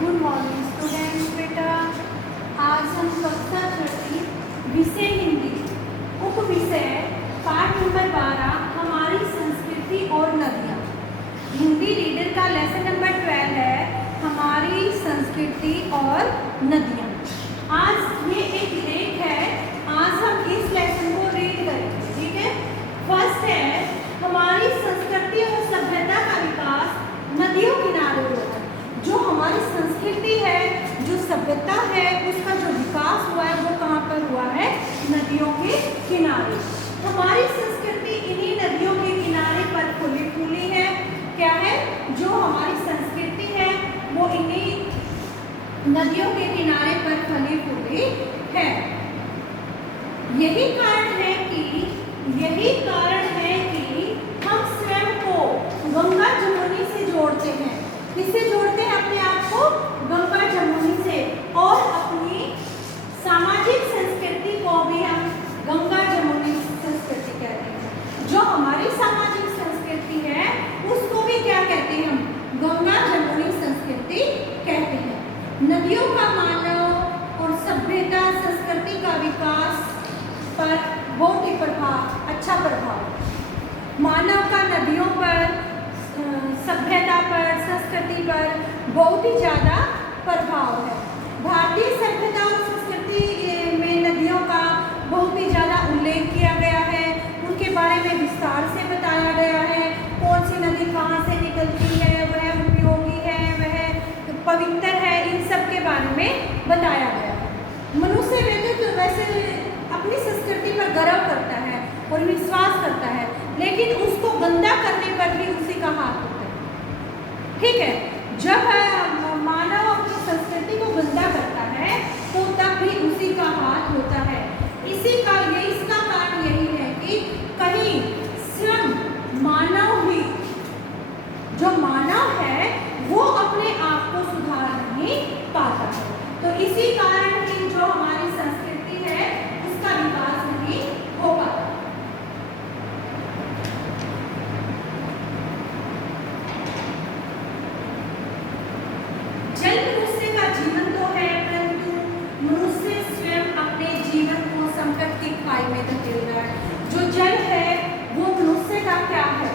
Good morning students. बेटा आज हम कक्षा छठी विषय हिंदी उप विषय पाठ नंबर 12 हमारी संस्कृति और नदियाँ। हिंदी रीडर का लेसन नंबर 12 है हमारी संस्कृति और नदियाँ। आज ये एक लेख है, आज हम इस लेसन को रीड करेंगे। ठीक है, फर्स्ट है हमारी संस्कृति और सभ्यता का विकास नदियों किनारे हुआ है। जो हमारी संस्कृति है, जो सभ्यता है, उसका जो विकास हुआ है वो कहाँ पर हुआ है? नदियों के किनारे। हमारी संस्कृति इन्हीं नदियों के किनारे पर फूली फूली है। क्या है? जो हमारी संस्कृति है वो इन्हीं नदियों के किनारे पर फली फूली है। यही कारण है कि हम स्वयं को गंगा जमुनी से जोड़ते हैं। किससे जोड़ते हैं अपने आप को? गंगा जमुनी से। और अपनी सामाजिक संस्कृति को भी हम गंगा जमुनी संस्कृति कहते हैं। जो हमारी सामाजिक संस्कृति है उसको भी क्या कहते हैं? हम गंगा जमुनी संस्कृति कहते हैं। नदियों का मानव और सभ्यता संस्कृति का विकास पर बहुत ही अच्छा प्रभाव। मानव का नदियों पर, सभ्यता पर, संस्कृति पर बहुत ही ज़्यादा प्रभाव है। भारतीय सभ्यता और संस्कृति में नदियों का बहुत ही ज़्यादा उल्लेख किया गया है। उनके बारे में विस्तार से बताया गया है। कौन सी नदी कहाँ से निकलती है, वह उपयोगी है, वह पवित्र है, इन सब के बारे में बताया गया है। मनुष्य वैसे अपनी संस्कृति पर गर्व करता है और विश्वास करता है, लेकिन उसको गंदा करने पर भी उसी का हाथ होता है। ठीक है, जब मानव अपनी संस्कृति को गंदा करता है तो तब भी उसी का हाथ होता है। इसका कारण यही है कि कहीं स्वयं मानव ही, जो मानव है वो अपने आप को सुधार नहीं पाता है। तो इसी कारण ही जो हमारी संस्कृति है उसका विकास नहीं हो पाता। जल मनुष्य का जीवन तो है, परंतु मनुष्य स्वयं अपने जीवन को संकट की खाई में धकेल रहा है। जो जल है वो मनुष्य का क्या है?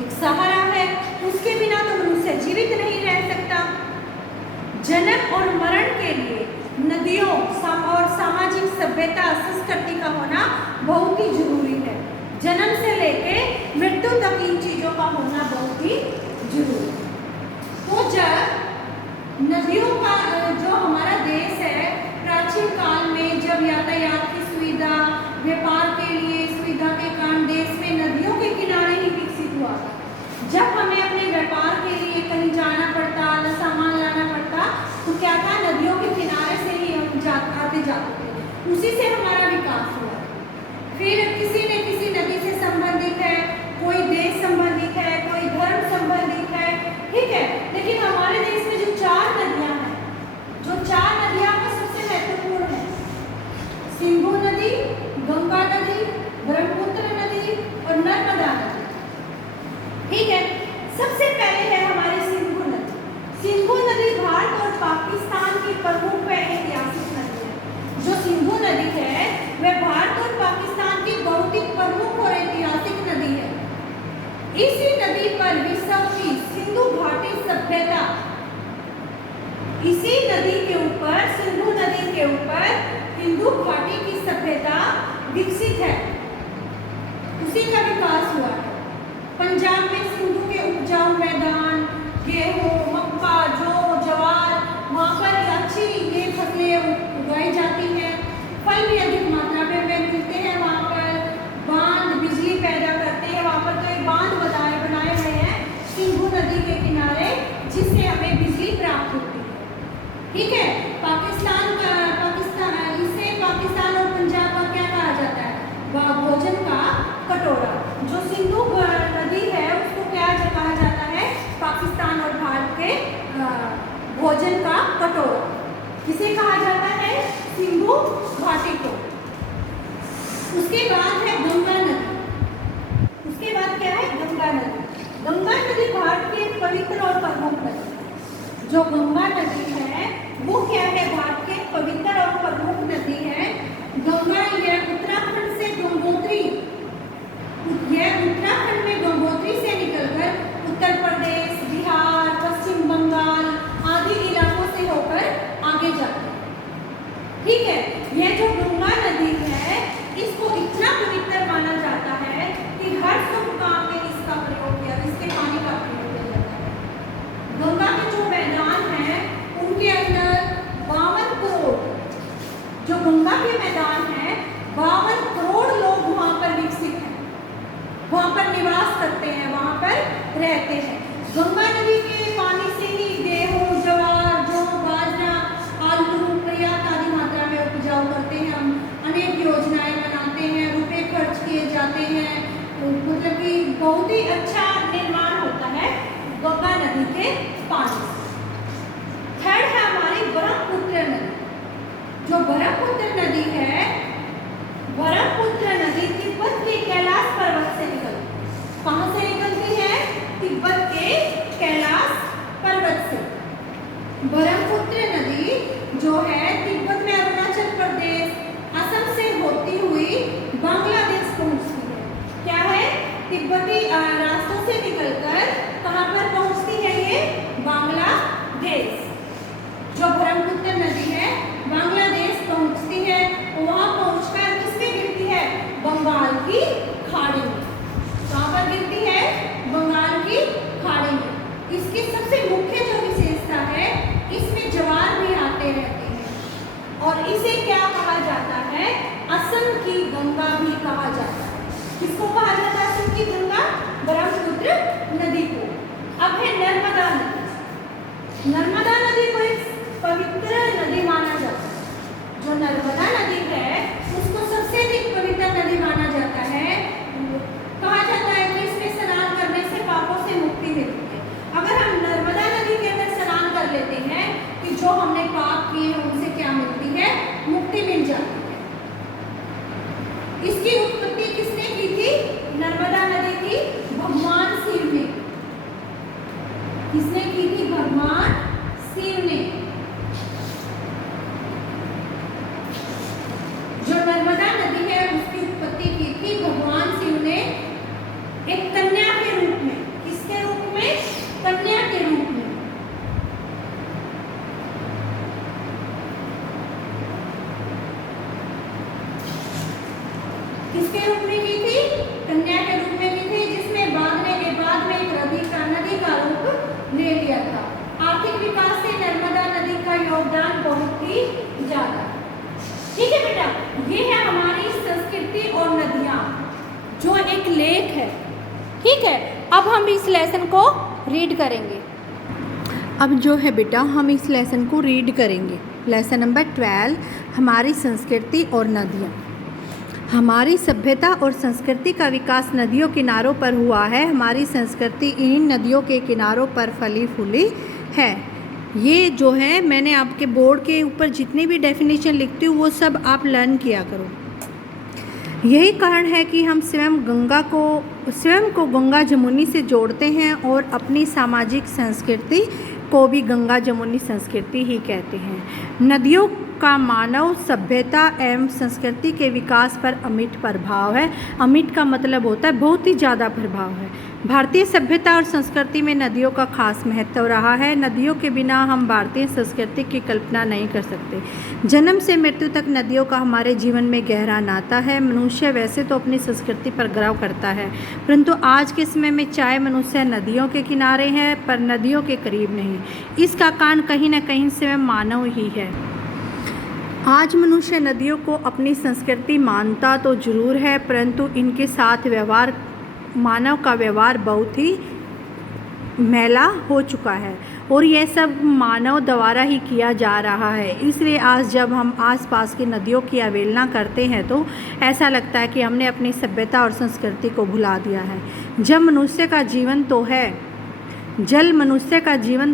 एक सहारा है। उसके बिना तो मनुष्य जीवित नहीं रह सकता। जन्म और मरण के लिए नदियों और सामाजिक सभ्यता संस्कृति का होना बहुत ही जरूरी है। जन्म से लेके मृत्यु तक इन चीजों का होना बहुत ही जरूरी है। तो जब नदियों का जो हमारा देश है, प्राचीन काल में जब यातायात की सुविधा, व्यापार के लिए सुविधा के कारण देश में नदियों के किनारे ही विकसित हुआ था। जब हमें अपने व्यापार के लिए कहीं जाना पड़ता, सामान लाना पड़ता, तो क्या था? नदियों के किनारे से ही हम आते जाते थे। उसी से हमारा विकास हुआ। फिर किसी न किसी नदी से संबंधित है, कोई देश संबंधित है, कोई धर्म संबंधित है। ठीक है, लेकिन हमारे देश में जो 4 नदियां हैं, जो 4 नदियां में सबसे महत्वपूर्ण है सिंधु नदी, गंगा नदी, ब्रह्मपुत्र नदी और नर्मदा नदी। ठीक है, सबसे पहले है हमारी सिंधु नदी। सिंधु नदी भारत और पाकिस्तान की प्रमुख व ऐतिहासिक नदी है। जो सिंधु नदी है वह भारत और पाकिस्तान की बहुत ही प्रमुख और ऐतिहासिक नदी है। इसी नदी पर विश्व की सिंधु घाटी सभ्यता, इसी नदी के ऊपर, सिंधु नदी के ऊपर सिंधु घाटी की सभ्यता विकसित है, उसी का विकास हुआ है। पंजाब में सिंधु के उपजाऊ मैदान, गेहूँ, मक्का, जौ, ज्वार, वहाँ पर अच्छी ये फसलें उगाई जाती हैं। फल भी अधिक मात्रा में मिलते हैं। वहाँ पर बांध बिजली पैदा करते हैं। वहाँ पर तो एक बांध बनाए हुए हैं सिंधु नदी के किनारे, जिससे हमें बिजली प्राप्त होती है। ठीक है, इसे पाकिस्तान और पंजाब का क्या कहा जाता है? भोजन का कटोरा। जो सिंधु नदी है उसको क्या कहा जाता है? पाकिस्तान और भारत के भोजन का कटोरा। किसे कहा जाता है? सिंधु घाटी को। उसके बाद है गंगा नदी। उसके बाद क्या है? गंगा नदी। गंगा नदी भारत की एक पवित्र और प्रमुख नदी है। जो गंगा नदी है वो क्या है, भारत की पवित्र और प्रमुख नदी है। गंगा यह उत्तराखंड से गंगोत्री, यह उत्तराखंड में गंगोत्री से निकलकर उत्तर प्रदेश, बिहार, पश्चिम बंगाल आदि इलाकों से होकर आगे जाती है। ठीक है, यह जो गंगा नदी है इसको इतना पवित्र माना जाता है कि हर शुभ काम में इसका प्रयोग किया, इसके पानी का प्रयोग किया जाता है। गंगा के जो मैदान हैं उनके अंदर 52 करोड़, जो गंगा के मैदान है 52 करोड़ लोग वहाँ पर विकसित हैं, वहाँ पर निवास करते हैं, वहाँ पर रहते हैं। गंगा नदी के पानी से ही गेहूँ, ज्वार, जौ, बाजरा, आलू, पर्याप्त आदि मात्रा में उपजाऊ करते हैं। हम अनेक योजनाएं बनाते हैं, रुपए खर्च किए जाते हैं, मतलब कि बहुत ही अच्छा निर्माण होता है गंगा नदी के पानी से। थर्ड है हमारी ब्रह्मपुत्र नदी। जो ब्रह्मपुत्र नदी है, ब्रह्मपुत्र नदी तिब्बत के कैलाश पर्वत से निकलती है। कहाँ से निकलती है? तिब्बत के कैलाश पर्वत से। ब्रह्मपुत्र नदी जो है तिब्बत में अरुणाचल प्रदेश, असम से होती हुई बांग्लादेश पहुंचती है। क्या है? तिब्बती रास्तों से निकलकर कहाँ पर पहुंचती है ये? बांग्लादेश। जो ब्रह्मपुत्र नदी है बांग्लादेश पहुंचती है, वहां पहुंचकर किसमें गिरती है? बंगाल की खाड़ी में। कहाँ पर गिरती है? बंगाल की खाड़ी में। इसकी सबसे मुख्य जो विशेषता है, इसमें ज्वार भी आते रहते हैं और इसे क्या कहा जाता है? असम की गंगा भी कहा जाता है। किसको कहा जाता है असम की गंगा? ब्रह्मपुत्र नदी को। अब है नर्मदा नदी। नर्मदा नदी को एक पवित्र नदी माना जाता है। जो नर्मदा नदी है उसको सबसे अधिक पवित्र नदी माना जाता है। कहा जाता है कि इसमें स्नान करने से पापों से मुक्ति मिलती है। अगर हम नर्मदा नदी के अंदर स्नान कर लेते हैं कि जो हमने पाप किए हैं उनसे क्या मिलती है? मुक्ति मिल जाती है। इसकी उत्पत्ति किसने की थी? नर्मदा नदी की भगवान शिव ने। किसने की थी? भगवान शिव ने। जो नर्मदा नदी है उसकी उत्पत्ति की थी भगवान शिव ने एक कन्या के रूप में। किसके रूप में? कन्या के रूप में। किसके रूप में की थी? कन्या के रूप में की थी, जिसमें बाद में एक नदी का रूप ले लिया था। आर्थिक विकास से नर्मदा नदी का योगदान बहुत ही ज्यादा। ठीक है बेटा, ये है हमारी संस्कृति और नदियाँ, जो एक लेख है। ठीक है, अब हम इस लेसन को रीड करेंगे। अब जो है बेटा हम इस लेसन को रीड करेंगे। लेसन नंबर 12, हमारी संस्कृति और नदियाँ। हमारी सभ्यता और संस्कृति का विकास नदियों किनारों पर हुआ है। हमारी संस्कृति इन नदियों के किनारों पर फली फूली है। ये जो है मैंने आपके बोर्ड के ऊपर जितनी भी डेफिनेशन लिखती हूँ वो सब आप लर्न किया करो। यही कारण है कि हम स्वयं को गंगा जमुनी से जोड़ते हैं और अपनी सामाजिक संस्कृति को भी गंगा जमुनी संस्कृति ही कहते हैं। नदियों का मानव सभ्यता एवं संस्कृति के विकास पर अमिट प्रभाव है। अमिट का मतलब होता है बहुत ही ज़्यादा प्रभाव है। भारतीय सभ्यता और संस्कृति में नदियों का खास महत्व रहा है। नदियों के बिना हम भारतीय संस्कृति की कल्पना नहीं कर सकते। जन्म से मृत्यु तक नदियों का हमारे जीवन में गहरा नाता है। मनुष्य वैसे तो अपनी संस्कृति पर गर्व करता है, परंतु आज के समय में चाहे मनुष्य नदियों के किनारे है पर नदियों के करीब नहीं। इसका कारण कहीं न कहीं स्वयं मानव ही है। आज मनुष्य नदियों को अपनी संस्कृति मानता तो जरूर है, परंतु इनके साथ मानव का व्यवहार बहुत ही मैला हो चुका है और यह सब मानव द्वारा ही किया जा रहा है। इसलिए आज जब हम आसपास की नदियों की अवहेलना करते हैं तो ऐसा लगता है कि हमने अपनी सभ्यता और संस्कृति को भुला दिया है। जल मनुष्य का जीवन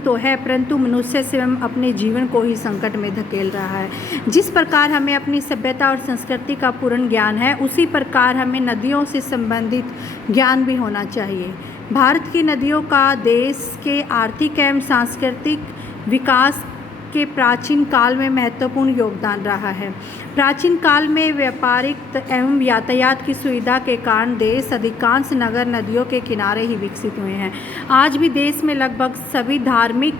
तो है, परंतु मनुष्य स्वयं अपने जीवन को ही संकट में धकेल रहा है। जिस प्रकार हमें अपनी सभ्यता और संस्कृति का पूर्ण ज्ञान है, उसी प्रकार हमें नदियों से संबंधित ज्ञान भी होना चाहिए। भारत की नदियों का देश के आर्थिक एवं सांस्कृतिक विकास के प्राचीन काल में महत्वपूर्ण योगदान रहा है। प्राचीन काल में व्यापारिक एवं यातायात की सुविधा के कारण देश अधिकांश नगर नदियों के किनारे ही विकसित हुए हैं। आज भी देश में लगभग सभी धार्मिक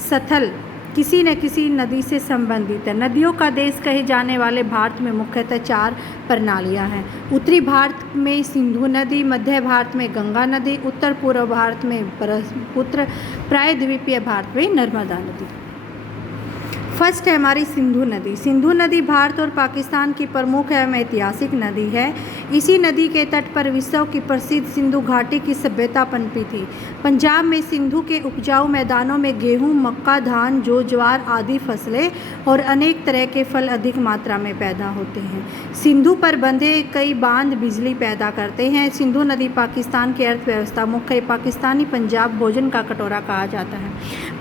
स्थल किसी न किसी नदी से संबंधित है। नदियों का देश कहे जाने वाले भारत में मुख्यतः 4 प्रणालियां हैं। उत्तरी भारत में सिंधु नदी, मध्य भारत में गंगा नदी, उत्तर पूर्व भारत में ब्रह्मपुत्र, प्रायद्वीपीय भारत में नर्मदा नदी। फर्स्ट है हमारी सिंधु नदी। सिंधु नदी भारत और पाकिस्तान की प्रमुख एवं ऐतिहासिक नदी है। इसी नदी के तट पर विश्व की प्रसिद्ध सिंधु घाटी की सभ्यता पनपी थी। पंजाब में सिंधु के उपजाऊ मैदानों में गेहूं, मक्का, धान, जौ, ज्वार आदि फसलें और अनेक तरह के फल अधिक मात्रा में पैदा होते हैं। सिंधु पर बंधे कई बांध बिजली पैदा करते हैं। सिंधु नदी पाकिस्तान की अर्थव्यवस्था मुख्य पाकिस्तानी पंजाब भोजन का कटोरा कहा जाता है,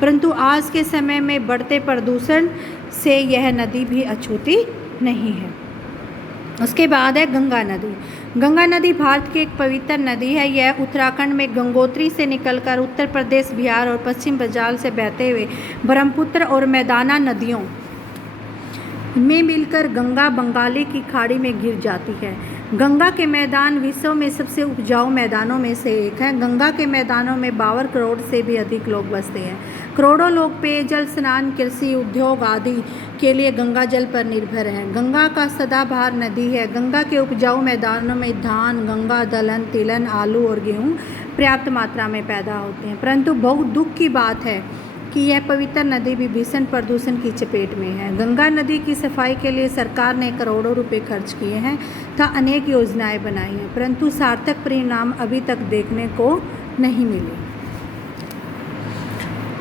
परंतु आज के समय में बढ़ते प्रदूषण से यह नदी भी अछूती नहीं है। उसके बाद है गंगा नदी। गंगा नदी भारत की एक पवित्र नदी है। यह उत्तराखंड में गंगोत्री से निकलकर उत्तर प्रदेश, बिहार और पश्चिम बंगाल से बहते हुए ब्रह्मपुत्र और मैदाना नदियों में मिलकर गंगा बंगाली की खाड़ी में गिर जाती है। गंगा के मैदान विश्व में सबसे उपजाऊ मैदानों में से एक है। गंगा के मैदानों में 52 करोड़ से भी अधिक लोग बसते हैं। करोड़ों लोग पेयजल, स्नान, कृषि, उद्योग आदि के लिए गंगा जल पर निर्भर हैं। गंगा का सदाबहार नदी है। गंगा के उपजाऊ मैदानों में धान, गंगा दलहन, तिलहन, आलू और गेहूँ पर्याप्त मात्रा में पैदा होते हैं, परंतु बहुत दुख की बात है कि यह पवित्र नदी भी भीषण प्रदूषण की चपेट में है। गंगा नदी की सफाई के लिए सरकार ने करोड़ों रुपए खर्च किए हैं तथा अनेक योजनाएं बनाई हैं, परंतु सार्थक परिणाम अभी तक देखने को नहीं मिले।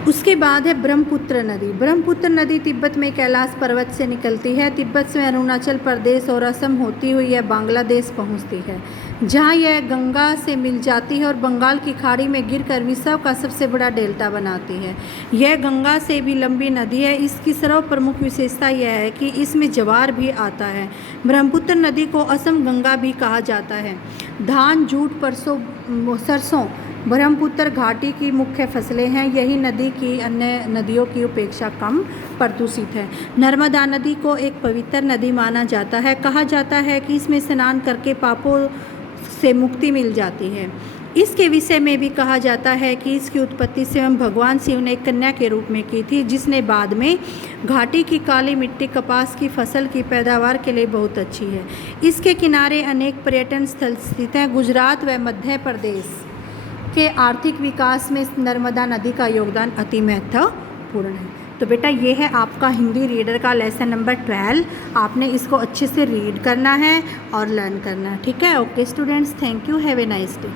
उसके बाद है ब्रह्मपुत्र नदी। ब्रह्मपुत्र नदी तिब्बत में कैलाश पर्वत से निकलती है। तिब्बत से अरुणाचल प्रदेश और असम होती हुई यह बांग्लादेश पहुंचती है, जहां यह गंगा से मिल जाती है और बंगाल की खाड़ी में गिरकर विश्व का सबसे बड़ा डेल्टा बनाती है। यह गंगा से भी लंबी नदी है। इसकी सर्वप्रमुख विशेषता यह है कि इसमें ज्वार भी आता है। ब्रह्मपुत्र नदी को असम गंगा भी कहा जाता है। धान, जूट, सरसों ब्रह्मपुत्र घाटी की मुख्य फसलें हैं। यही नदी की अन्य नदियों की अपेक्षा कम प्रदूषित है। नर्मदा नदी को एक पवित्र नदी माना जाता है। कहा जाता है कि इसमें स्नान करके पापों से मुक्ति मिल जाती है। इसके विषय में भी कहा जाता है कि इसकी उत्पत्ति स्वयं भगवान शिव ने एक कन्या के रूप में की थी, जिसने बाद में घाटी की काली मिट्टी कपास की फसल की पैदावार के लिए बहुत अच्छी है। इसके किनारे अनेक पर्यटन स्थल स्थित हैं। गुजरात व मध्य प्रदेश के आर्थिक विकास में नर्मदा नदी का योगदान अति महत्वपूर्ण है। तो बेटा ये है आपका हिंदी रीडर का लेसन नंबर 12। आपने इसको अच्छे से रीड करना है और लर्न करना है। ठीक है। Okay students, thank you, have a nice day.